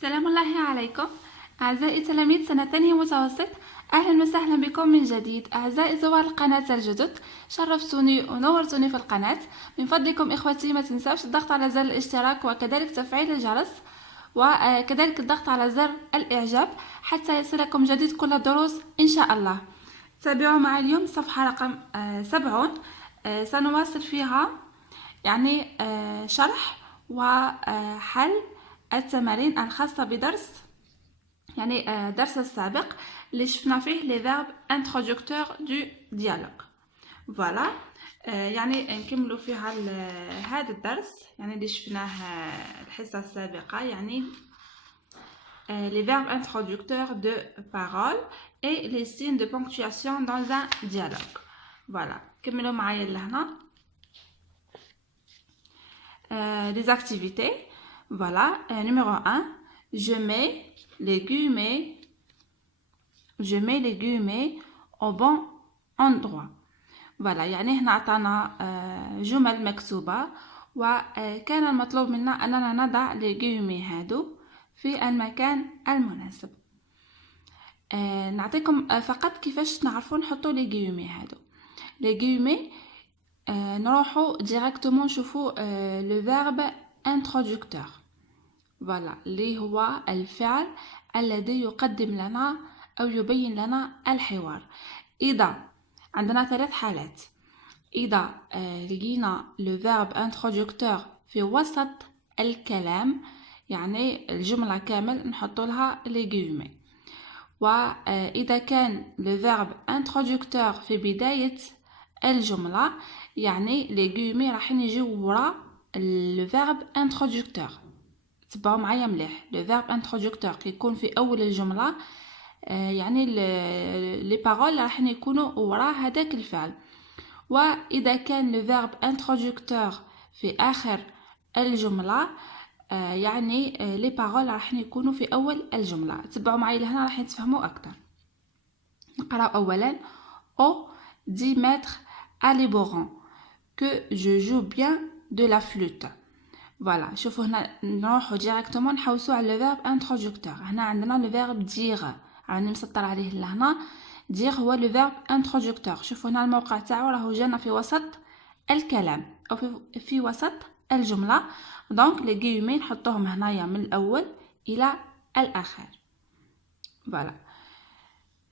سلام الله عليكم أعزائي تلاميذ سنة ثانية متوسط. أهلا وسهلا بكم من جديد. أعزائي زوار القناة الجدد، شرفتوني ونورتوني في القناة. من فضلكم إخوتي ما تنسوش الضغط على زر الاشتراك وكذلك تفعيل الجرس وكذلك الضغط على زر الإعجاب حتى يصلكم جديد كل الدروس إن شاء الله. تابعوا معي اليوم صفحة رقم 70. سنواصل فيها شرح وحل التمارين الخاصة بدرس درس السابق اللي شفنا فيه les verbes introducteurs du dialogue. فوالا نكملوا فيها هذا الدرس اللي شفناه الحصة السابقة les verbes introducteurs de parole et les signes de ponctuation dans un dialogue. فوالا كملوا معايا لهنا. Les activités. Voilà, numéro 1, je mets les guillemets au bon endroit. Voilà, هنا عطانا جمل مكتوبة وكان المطلوب منا أننا نضع les guillemets هادو في المكان المناسب. نعطيكم فقط كيفاش نعرفوا نحطوا les guillemets هادو. les guillemets نروحوا directement نشوفوا le verbe introducteur. فوالا اللي هو الفعل الذي يقدم لنا أو يبين لنا الحوار. إذا عندنا 3 حالات. إذا لقينا le verbe introducteur في وسط الكلام الجملة كامل نحط لها les guillemets. وإذا كان le verbe introducteur في بداية الجملة les guillemets راح يجيو وراء le verbe introducteur. تبعوا معايا مليح. le verbe introducteur كيكون في أول الجملة les paroles راح يكونوا وراء هذاك الفعل. وإذا كان le verbe introducteur في آخر الجملة les paroles راح يكونوا في أول الجملة. تبعوا معايا لهنا راح تفهموا أكثر. نقرأ أولا au dit maître Aliboran que je joue bien de la flûte. فوالا شوفوا هنا نروحوا ديريكتومون نحوسوا على لو فيرب انترودكتور. هنا عندنا لو فيرب دير راني مسطر عليه لهنا. دير هو لو فيرب انترودكتور. شوفوا هنا الموقع تاعو راهو جانا في وسط الكلام او في وسط الجمله. دونك لي غيومي نحطوهم هنايا من الاول الى الاخر. فوالا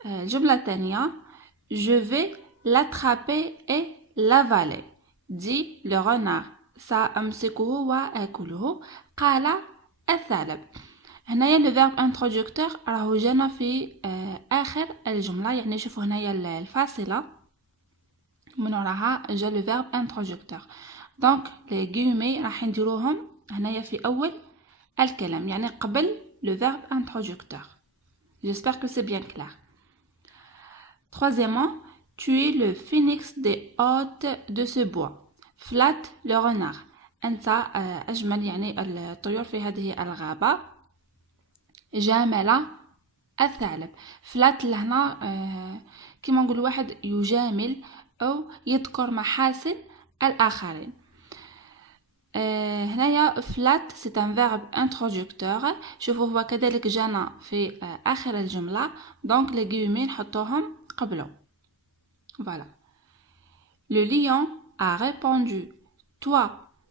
الجمله الثانيه je vais l'attraper et l'avaler dit le renard. سأمسكه وآكله قال الثعلب. هنايا لو فيرب انترودكتور راهو جانا في آخر الجملة. شوفوا هنايا الفاصلة من وراها جا لو فيرب انترودكتور. دونك لي غيومي راح نديروهم هنايا في أول الكلام قبل لو فيرب انترودكتور. J'espère que c'est bien clair. Troisièmement, tu es le phénix des hôtes de ce bois. فلات لو رونار. أنت أجمل الطيور في هذه الغابة. جامل الثعلب. فلات لهنا كما نقول واحد يجامل أو يذكر محاسن الآخرين. هنايا فلات c'est un verbe introducteur. شوفوا هو كذلك جانا في آخر الجملة. دونك les guillemets نحطوهم قبله. voilà. Le lion a répondu toi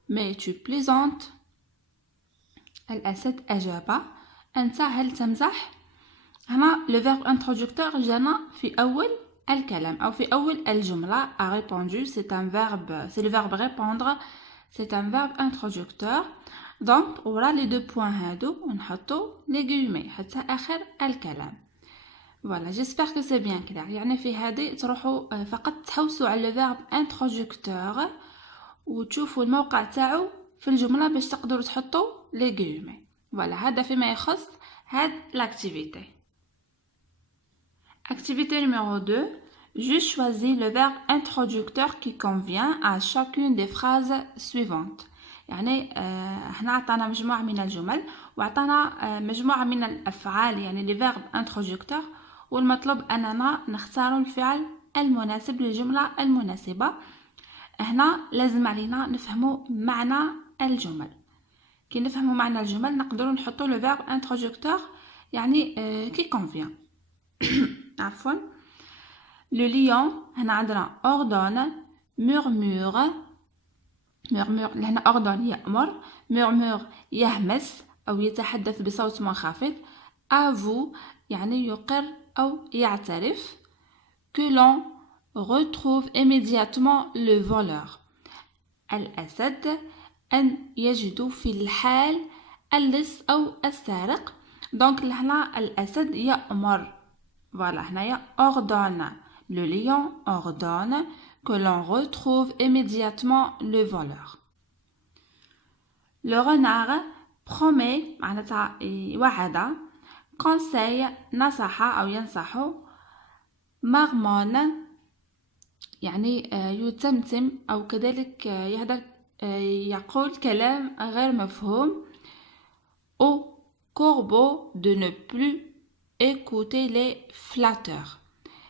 mais tu plaisantes. الأسد أجاب أنت هل تمزح. هنا le verbe introducteur جانا في أول الكلام أو في أول الجملة. a répondu c'est un verbe, c'est le verbe répondre, c'est un verbe introducteur. donc ورا les 2 points هادو ونحطو les guillemets حتى آخر الكلام. Voilà, j'espère que c'est bien clair. في هذه تروحوا فقط تحوسوا على le verbe introducteur وتشوفوا الموقع تاعو في الجملة باش تقدروا تحطوا les guillemets. voilà, هذا فيما يخص هاد l'activité. Activité numéro 2. Je choisis le verbe introducteur qui convient à chacune des phrases suivantes. هنا عطانا مجموعة من الجمل وعطانا مجموعة من الأفعال les verbes introducteurs. والمطلوب أننا نختار الفعل المناسب للجملة المناسبة. هنا لازم علينا نفهموا معنى الجمل. كي نفهموا معنى الجمل نقدروا نحطوا لو فيرب انتروجيكتور يعني كي كونفيان. عفوا. لو ليون هنا عندنا ordonne murmure لهنا ordonne يأمر murmure يهمس أو يتحدث بصوت منخفض avoue يعني يقر أو يعترف que l'on retrouve immédiatement le voleur. الأسد أن يجدوا في الحال اللص أو السارق. دونك لهنا الأسد يأمر. Voilà, هنايا ordonne. Le lion ordonne que l'on retrouve immédiatement le voleur. Le renard promet معناتها وعد conseil نصح أو ينصح marmonne يعني يتمتم أو كذلك يقول كلام غير مفهوم au corbeau de ne plus écouter les flatteurs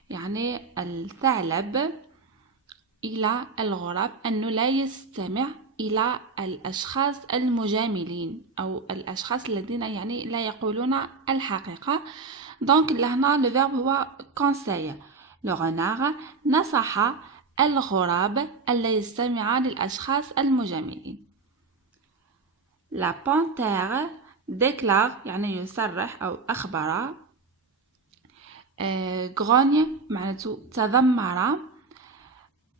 يعني الثعلب إلى الغراب أنه لا يستمع إلى الأشخاص المجاملين أو الأشخاص الذين يعني لا يقولون الحقيقة. دونك لهنا le verbe هو conseil. Le renard نصح الغراب ألا يستمع للأشخاص المجاملين. La panthère déclare يعني يصرح أو أخبر grogne معناته تذمر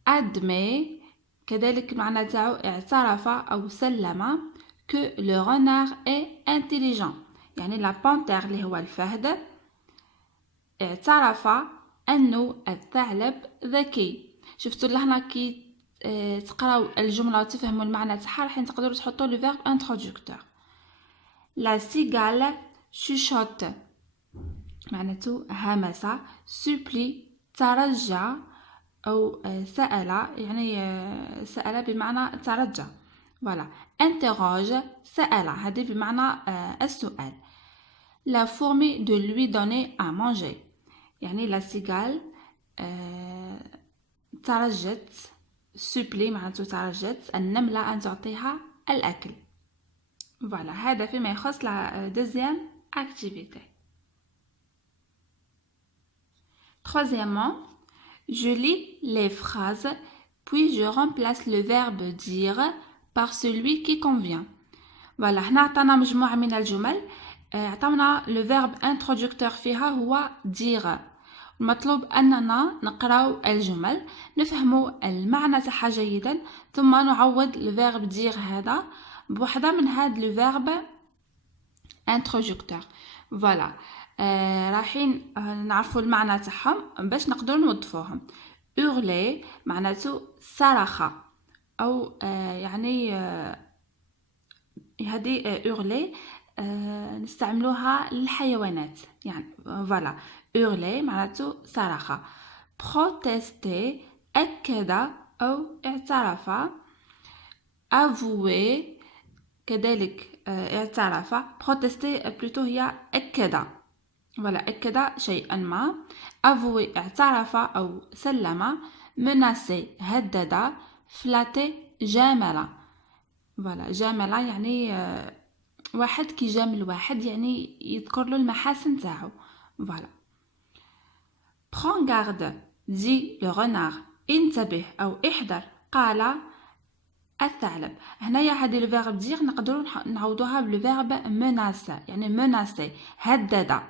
admet كذلك معناته اعترف أو سلم que le renard est intelligent يعني la panthère اللي هو الفهد اعترف أنه الثعلب ذكي. شفتوا لهنا كي تقراو الجملة وتفهموا المعنى تاعها راح تقدروا تحطوا le verbe introducteur. La cigale chuchote معناته همس supplie ترجى أو سأل يعني سأل بمعنى ترجى. voilà. interroge سأل هذه بمعنى السؤال. La fourmi de lui donner à manger يعني la cigale ترجت supplie معناته ترجت النملة أن تعطيها الأكل. voilà. هذا فيما يخص la deuxième activité. Troisièmement, je lis les phrases, puis je remplace le verbe dire par celui qui convient. Voilà, هنا عطانا مجموعة من الجمل. عطانا le verbe introducteur فيها هو dire. المطلوب أننا نقرأ الجمل نفهموا المعنى تاعها جيدا ثم نعوض le verbe dire هذا بوحدة من هاد le verbe introducteur. voilà. رايحين نعرفوا المعنى تاعهم باش نقدروا نوظفوهم. hurler معناته صرخ او يعني هذه hurler نستعملوها للحيوانات يعني. voilà. hurler معناته صرخ. protester أكد أو اعترف. avouer كذلك اعترف. protester plutôt هي أكد. voilà. أكد شيئا ما. avouer اعترف أو سلم. menacer هدد. flatter جامل. voilà. جامل يعني واحد كي جامل واحد يعني يذكر له المحاسن تاعو. voilà. prends garde dit le renard انتبه أو احذر قال الثعلب. هنايا هذه الفيرب دير نقدروا نعوضوها بالفيرب menace يعني menacer هدد.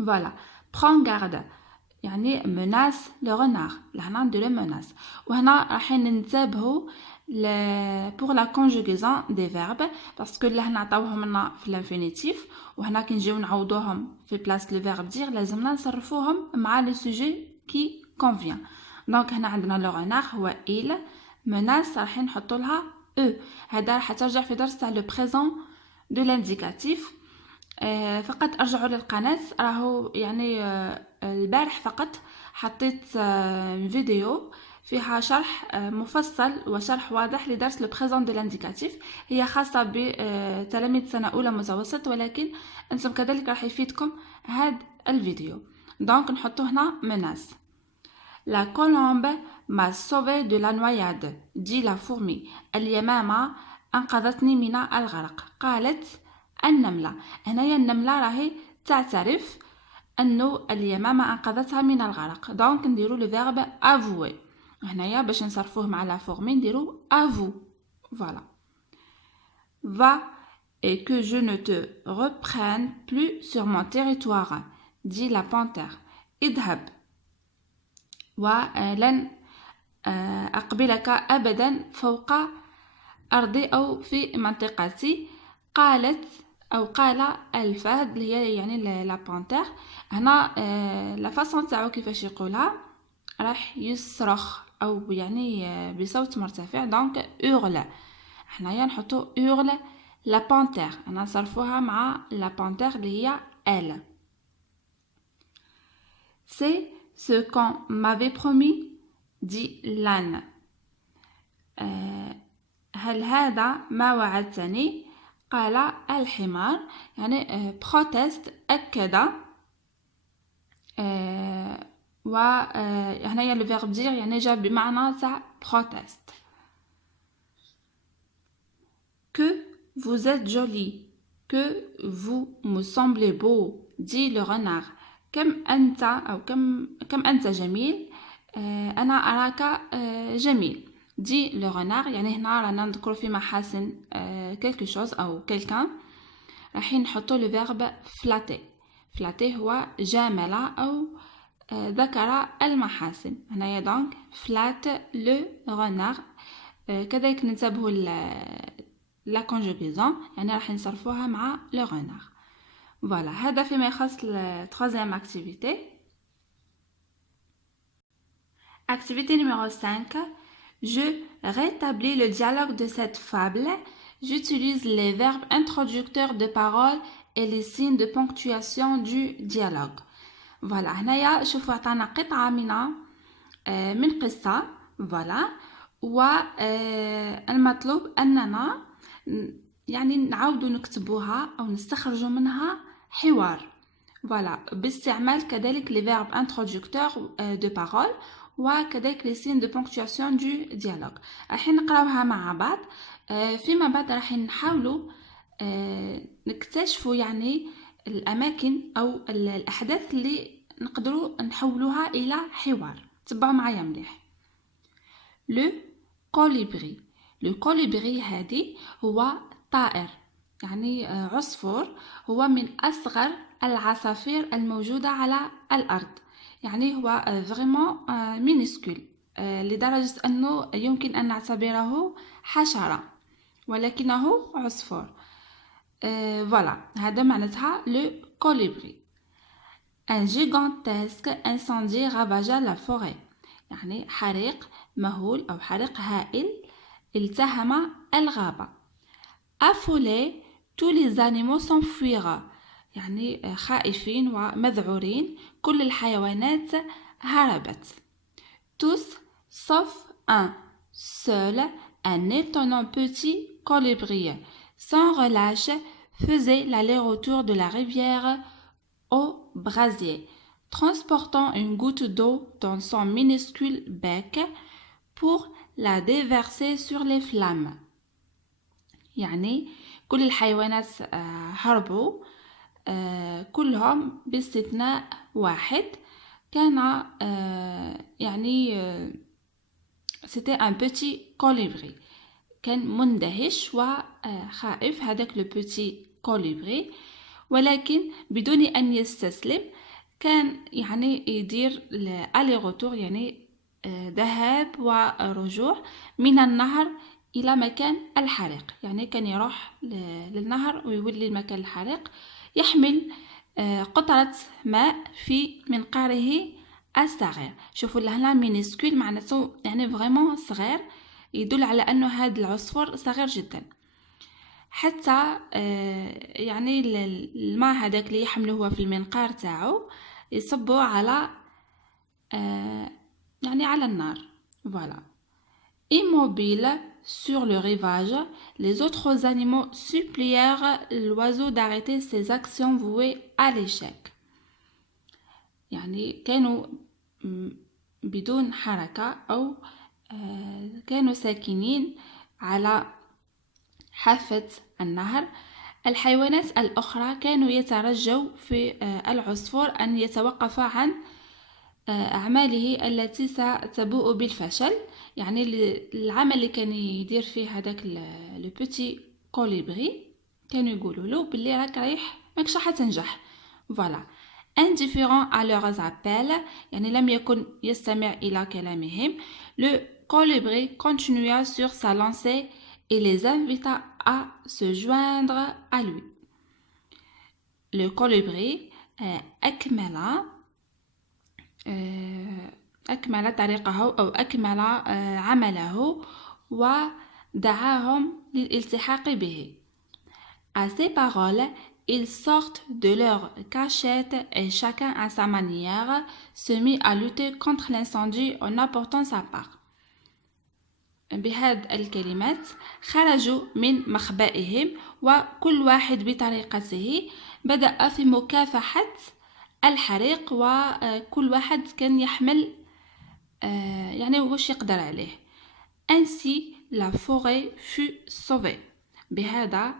voilà. prends garde يعني menace le renard لهنا نديرو menace. وهنا راح ننتبهوا pour la conjugaison des verbes parce que لهنا عطاوهم لنا في l'infinitif وهنا كي نجيو نعوضوهم في بلاصه le verbe dire لازمنا نصرفوهم مع le sujet qui convient. دونك هنا عندنا le renard هو il. menace راح نحطوا لها e. هذا راح ترجع في درس تاع le présent de l'indicatif. فقط ارجعوا للقناه راهو يعني البارح فقط حطيت فيديو فيها شرح مفصل وشرح واضح لدرس لو بريزون دو لانديكاتيف. هي خاصه بتلاميذ سنه اولى متوسط ولكن انتم كذلك راح يفيدكم هذا الفيديو. دونك نحطو هنا menace. La colombe m'a sauvé de la noyade dit la fourmi. اليمامه أنقذتني من الغرق. قالت النملة. هنايا النملة راهي تعترف أنه اليمامة أنقذتها من الغرق، دونك نديرو لو فيرب avouer. هنايا باش نصرفوه مع لا فورمي نديرو avoue. Voilà. Va et que je ne te reprenne plus sur mon territoire, dit la panthère. اذهب ولن أقبلك أبدا فوق أرضي أو في منطقتي. قالت أو قال الفهد اللي هي يعني لا بانتير. هنا لا فاصون تاعو كيفاش يقولها راح يصرخ أو يعني بصوت مرتفع، دونك أورل. حنايا نحطو أورل لا بانتير، أنا نصرفوها مع لا بانتير اللي هي elle. C'est ce qu'on m'avait promis, dit l'âne. هل هذا ما وعدتني؟ قال الحمار. يعني بروتست أكد. وهنايا لو فيرب دير يعني جا بمعنى تاع بروتست. Que vous êtes jolie, que vous me semblez beau, dit le renard. كم أنت أو كم أنت جميل، أنا أراك جميل. دي لو renard يعني هنا رانا نذكر في محاسن quelque chose أو quelqu'un. رايحين نحطو لو فيرب flatter. flatter هو جامل أو ذكر المحاسن. هنايا دونك flatte le renard. كذلك ننتبهوا لا conjugaison يعني راح نصرفوها مع le renard. Voilà, هذا فيما يخص la troisième activité. Activité numéro 5. Je rétablis le dialogue de cette fable. J'utilise les verbes introducteurs de parole et les signes de ponctuation du dialogue. Voilà, هنايا شوفوا عطانا قطعة من قصة. Voilà, والمطلوب أننا يعني نعاودوا نكتبوها أو نستخرجوا منها حوار. Voilà, باستعمال كذلك les verbes introducteurs de parole وكذلك les signes de ponctuation du dialogue. راح نقراوها مع بعض. فيما بعد راح نحاولوا نكتشفوا يعني الأماكن أو الأحداث اللي نقدروا نحولوها إلى حوار. تبعوا معايا مليح. Le colibri. Le colibri هذه هو طائر يعني عصفور، هو من أصغر العصافير الموجودة على الأرض. يعني هو vraiment minuscule لدرجة أنه يمكن أن نعتبره حشرة ولكنه عصفور. voilà هذا معناتها le colibri. Un gigantesque incendie ravagea la forêt. يعني حريق مهول أو حريق هائل التهم الغابة. Affolés, tous les animaux s'enfuirent. يعني خائفين ومذعورين كل الحيوانات هربت. Tous sauf un. Seul un étonnant petit colibri sans relâche faisait l'aller-retour de la rivière au brasier, transportant une goutte d'eau dans son minuscule bec pour la déverser sur les flammes. يعني كل الحيوانات هربوا كلهم باستثناء واحد كان يعني c'était un petit colibri كان مندهش وخائف هذاك لو بيتي كوليبري، ولكن بدون أن يستسلم كان يعني يدير الي روتور يعني ذهاب ورجوع من النهر إلى مكان الحريق. يعني كان يروح للنهر ويولي المكان الحريق يحمل قطرة ماء في منقاره الصغير. شوفوا لهنا مينيسكول معناته يعني فريمون صغير، يدل على أنه هذا العصفور صغير جدا. حتى يعني الماء هذاك اللي يحمله هو في المنقار تاعو يصبوا على يعني على النار. voilà. Immobile sur le rivage, les autres animaux supplièrent l'oiseau d'arrêter ses actions vouées à l'échec. يعني كانوا بدون حركة أو كانوا ساكنين على حافة النهر. الحيوانات الأخرى كانوا يترجوا في العصفور أن يتوقف عن أعماله التي ستبوء بالفشل. يعني العمل اللي كان يدير فيه هذاك لو بوتي كوليبري كانوا يقولوا له باللي رايح ماكش راح تنجح. فوالا indifférent à leurs appels يعني لم يكن يستمع إلى كلامهم. Le colibri continua sur sa lancée et les invita à se joindre à lui. Le colibri أكمل طريقه أو أكمل عمله ودعاهم للالتحاق به. À ces paroles, ils sortent de leur cachette et chacun à sa manière se mit à lutter contre l'incendie en apportant sa part. بهذه الكلمات خرجوا من مخبئهم وكل واحد بطريقته بدأ في مكافحة الحريق وكل واحد كان يحمل يعني واش يقدر عليه. Ainsi la forêt fut sauvée. بهذا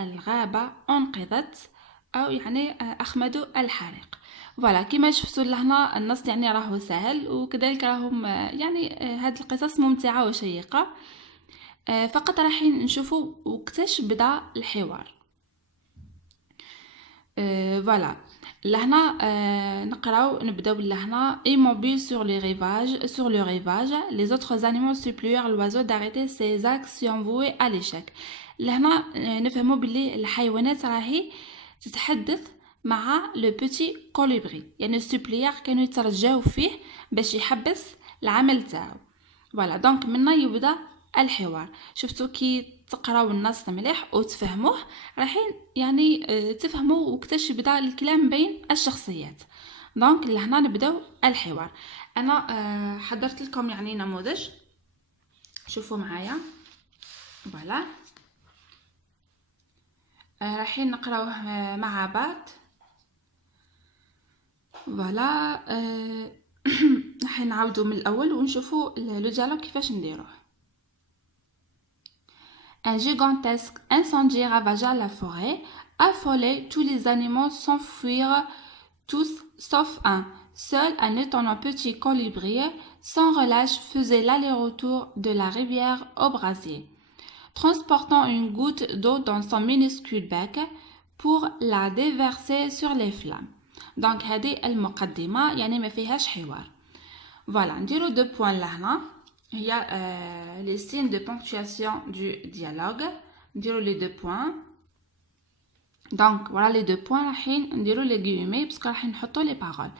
الغابة أنقذت أو يعني أخمدوا الحريق. فوالا كما شفتوا لهنا النص يعني راهو سهل وكذلك راهم يعني هاد القصص ممتعة وشيقة. فقط راح نشوفوا وقتاش بدا الحوار. فوالا لهنا نبداو لهنا immobile sur le rivage les autres animaux supplièrent l'oiseau d'arrêter ses actions vouées à l'échec. لهنا نفهموا باللي الحيوانات راهي تتحدث مع لو بوتي كوليبري يعني السوبليير كانوا يترجاو فيه باش يحبس العمل تاعو. فوالا دونك منا يبدا الحوار. شفتوا كي تقراو النص مليح وتفهموه رايحين يعني تفهموا وقتاش يبدا الكلام بين الشخصيات. دونك لهنا نبداو الحوار. انا حضرت لكم يعني نموذج شوفوا معايا. فوالا رايحين نقراوه مع بعض. فوالا رايحين نعاودو من الاول ونشوفوا لو ديالوغ كيفاش نديروه. Un gigantesque incendie ravagea la forêt. Affolés, tous les animaux s'enfuirent, tous sauf un. Seul un étonnant petit colibri, sans relâche, faisait l'aller-retour de la rivière au brasier, transportant une goutte d'eau dans son minuscule bec pour la déverser sur les flammes. Donc, هذه المقدمة يعني ما فيهاش حوار. Voilà, نديرو دو بوين لهنا. Il y a les signes de ponctuation du dialogue. نديرو les deux points. Donc voilà les deux points. راحين نديرو les guillemets parce que راح نحطو les paroles.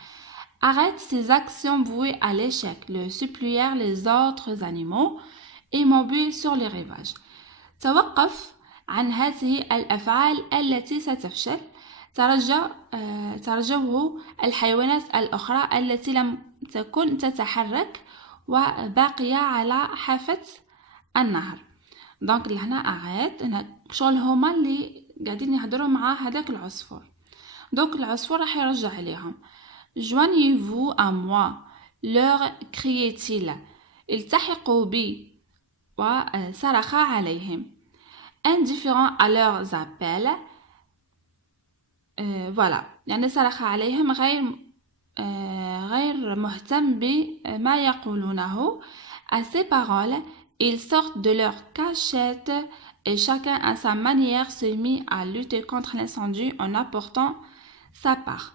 Arrête ces actions vouées à l'échec. Le supplièrent les autres animaux immobiles sur les rivages. توقف عن هذه الأفعال التي ستفشل. ترجوه الحيوانات الأخرى التي لم تكن تتحرك وباقية على حافة النهر. دونك لهنا أعاد هنا شغل هما اللي قاعدين يهضروا مع هذاك العصفور. دونك العصفور راح يرجع عليهم. Joignez-vous à moi, leur criait-il. التحقوا بي وصرخ عليهم. Indifférent à leurs appels. voilà يعني صرخ عليهم غير مهتم بما يقولونه. À ces paroles, ils sortent de leur cachette et chacun à sa manière se mit à lutter contre l'incendie en apportant sa part.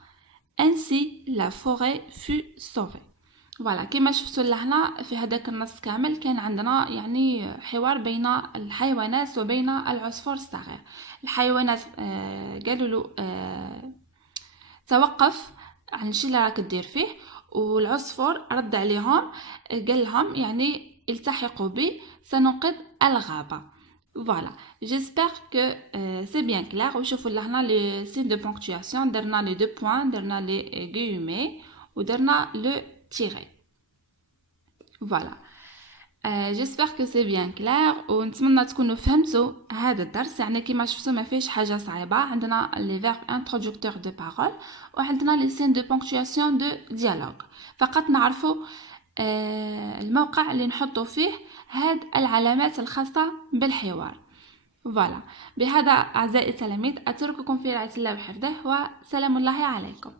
Ainsi, la forêt fut sauvée. فوالا كما شفتوا لهنا في هذاك النص كامل كان عندنا يعني حوار بين الحيوانات وبين العصفور الصغير. الحيوانات قالوا له توقف عن الشيء اللي راك دير فيه والعصفور رد عليهم قال لهم يعني التحقوا بي سننقذ الغابة. Voilà, j'espère que c'est bien clair. وشوفوا لهنا les signes de ponctuation درنا les deux points درنا les guillemets ودرنا le tiré. Voilà. j'espère que c'est bien clair ونتمنى تكونوا فهمتوا هذا الدرس. يعني كما شفتوا ما فيش حاجة صعيبة. عندنا les verbes introducteurs de parole وعندنا les signes de ponctuation de dialogue. فقط نعرفوا الموقع اللي نحطوا فيه هاد العلامات الخاصة بالحوار. فوالا. بهذا أعزائي التلاميذ أترككم في رعاية الله وحفظه، وسلام الله عليكم.